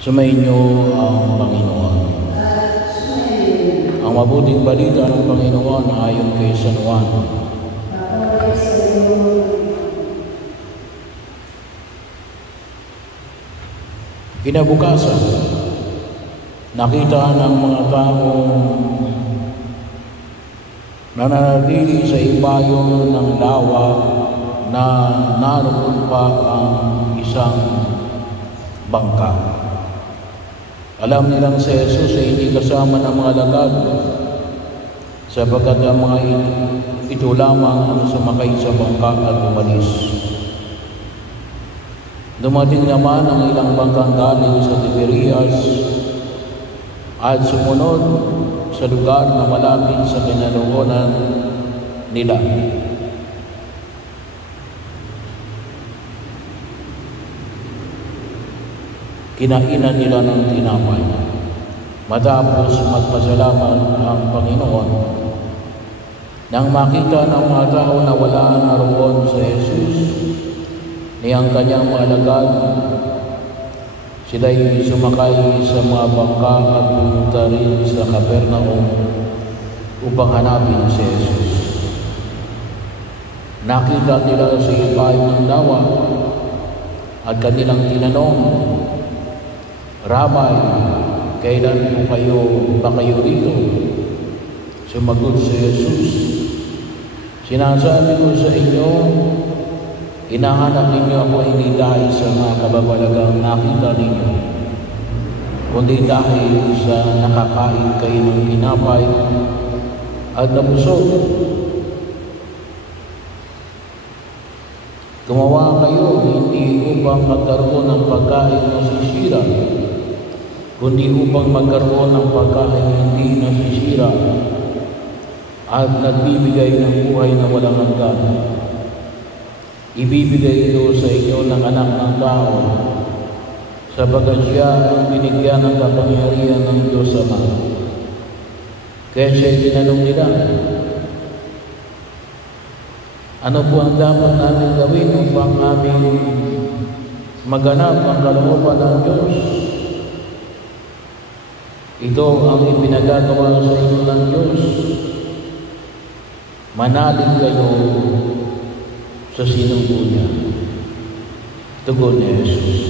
Sumainyo ang Panginoon. Ang mabuting balita ng Panginoon ayon kay San Juan. Kinabukasan, nakita ng mga taong nananatili sa ibayo ng lawa na naroon pa ang isang bangka. Alam nilang si Jesus ay hindi kasama ng mga lagad, sapagkat ang mga ito lamang ang sumakay sa bangka at umalis. Dumating naman ang ilang bangkang galing sa Tiberias at sumunod sa lugar na malapit sa kinaloonan nila. Kinainan nila ng tinapay. Matapos magpasalamat ang Panginoon, nang makita ng mga tao na wala na roon sa Jesus, niyang kanyang mga alagad, sila'y sumakay sa mga bangka at pumunta rin sa Capernaum upang hanapin si Jesus. Nakita nila sa ibayo ng lawa at kanilang tinanong, "Rabay, kailan po ba kayo rito?" Sumagot si Jesus, "Sinasabi ko sa inyo, hinahanap ninyo ako hindi dahil sa mga kababalagang nakita ninyo, kundi dahil sa nakakain kayo ng tinapay at nabusog. Gumawa kayo hindi upang magkaroon ng pagkain na sisira, kundi upang magkaroon ng pagkain hindi nasisira at nagbibigay ng buhay na walang hanggan. Ibibigay ito sa inyo ng Anak ng Tao, sapagkat siya ang binigyan ng kapangyarihan ng Diyos Ama." Kaya siya tinanong nila, "Ano po ang dapat namin gawin upang aming maganap ang kalooban ng Diyos?" "Ito ang ipinagagawa sa inyo ng Diyos. Manalig kayo sa sinugo niya." Tugon ni Jesus.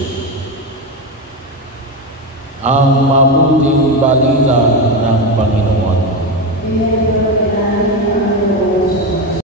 Ang mabuting balita ng Panginoon.